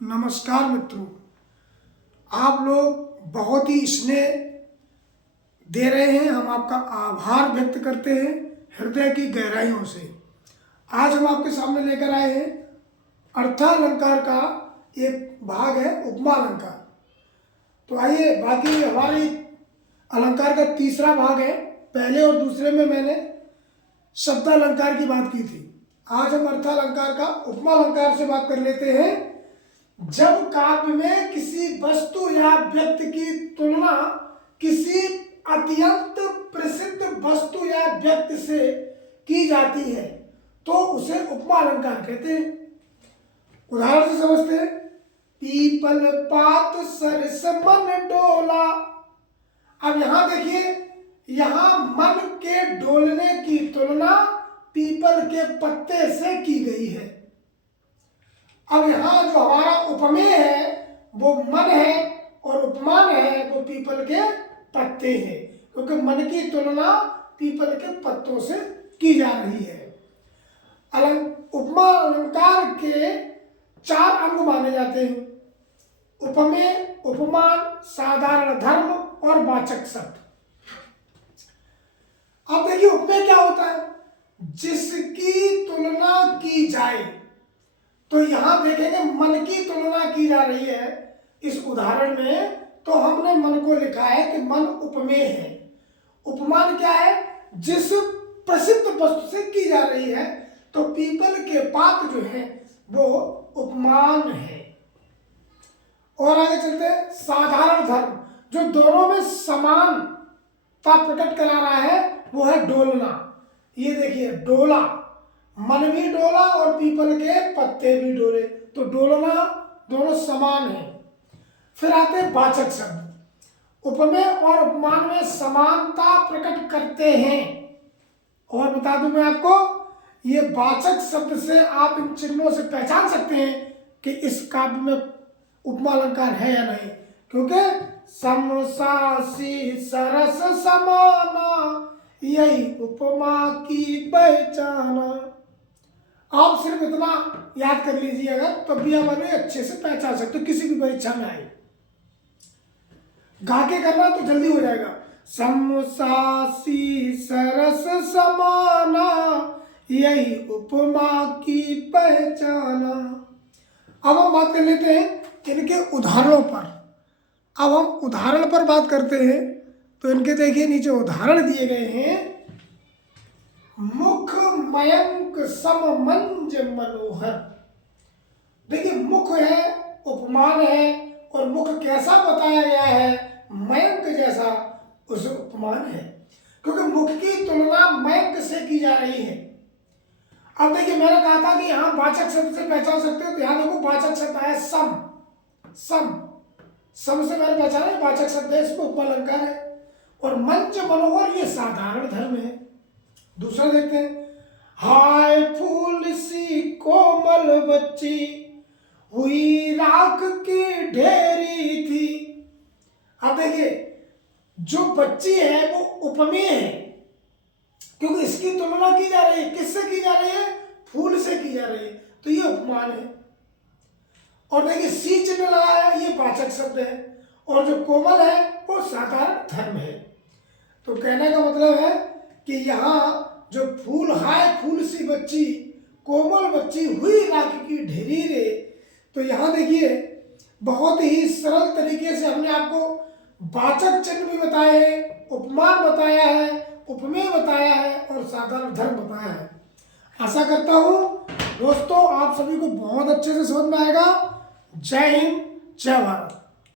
नमस्कार मित्रों, आप लोग बहुत ही स्नेह दे रहे हैं। हम आपका आभार व्यक्त करते हैं हृदय की गहराइयों से। आज हम आपके सामने लेकर आए हैं अर्थालंकार का एक भाग है उपमा अलंकार। तो आइए, बाकी हमारे अलंकार का तीसरा भाग है। पहले और दूसरे में मैंने शब्दालंकार की बात की थी। आज हम अर्थालंकार का उपमा अलंकार से बात कर लेते हैं। जब काव्य में किसी वस्तु या व्यक्ति की तुलना किसी अत्यंत प्रसिद्ध वस्तु या व्यक्ति से की जाती है तो उसे उपमा अलंकार कहते हैं। उदाहरण से समझते हैं। पीपल पात सरस मन डोला। अब यहां देखिए, यहां मन के डोलने की तुलना पीपल के पत्ते से की गई है। अब यहाँ जो हमारा उपमेय है वो मन है और उपमान है वो पीपल के पत्ते हैं, क्योंकि मन की तुलना पीपल के पत्तों से की जा रही है। उपमा अलंकार के 4 अंग माने जाते हैं: उपमेय, उपमान, साधारण धर्म और वाचक शब्द। अब देखिए, उपमेय क्या होता है? जिसकी तुलना की जाए। तो यहां देखेंगे मन की तुलना की जा रही है इस उदाहरण में, तो हमने मन को लिखा है कि मन उपमेय है। उपमान क्या है? जिस प्रसिद्ध वस्तु से की जा रही है, तो पीपल के पात जो है वो उपमान है। और आगे चलते हैं। साधारण धर्म, जो दोनों में समानता प्रकट करा रहा है वो है डोलना। ये देखिए, डोला, मन भी डोला और पीपल के पत्ते भी डोले, तो डोलना दोनों समान है। फिर आते हैं वाचक शब्द। उपमेय और उपमान में समानता प्रकट करते हैं। और बता दूं मैं आपको, ये वाचक शब्द से आप इन चिन्हों से पहचान सकते हैं कि इस काव्य में उपमा अलंकार है या नहीं, क्योंकि सम सासी सरस समाना, यही उपमा की पहचाना। आप सिर्फ इतना याद कर लीजिए, अगर तब भी आप अच्छे से पहचान सकते हो किसी भी परीक्षा में आए। गा के करना तो जल्दी हो जाएगा। समसासी सरस समाना, यही उपमा की पहचाना। अब हम बात कर लेते हैं इनके उदाहरणों पर। अब हम उदाहरण पर बात करते हैं, तो इनके देखिए नीचे उदाहरण दिए गए हैं। मुख मयंक सम मंज मनोहर। देखिए, मुख है, उपमान है, और मुख कैसा बताया गया है? मयंक जैसा उस उपमान है, क्योंकि मुख की तुलना मयंक से की जा रही है। अब देखिए, मैंने कहा था कि यहाँ वाचक शब्द से पहचान सकते हो, तो यहाँ देखो वाचक शब्द है सम। सम से मैंने पहचाना वाचक शब्द है, इसमें उपमा अलंकार है। और मंच मनोहर, ये साधारण धर्म है। दूसरा देखते हैं। हाय फूल सी कोमल बच्ची, हुई राख की ढेरी थी। अब देखिए, जो बच्ची है वो उपमेय है, क्योंकि इसकी तुलना की जा रही है। किससे की जा रही है? फूल से की जा रही है, तो ये उपमान है। और देखिए, सी चिन्ह लगा है, ये वाचक शब्द है। और जो कोमल है वो साधारण धर्म है। तो कहने का मतलब है कि यहाँ जो फूल, हाय फूल सी बच्ची, कोमल बच्ची, हुई राख की ढेरी रे। तो यहाँ देखिए, बहुत ही सरल तरीके से हमने आपको वाचक चिन्ह भी बताए हैं, उपमान बताया है, उपमेय बताया है और साधारण धर्म बताया है। आशा करता हूँ दोस्तों आप सभी को बहुत अच्छे से समझ में आएगा। जय हिंद, जय भारत।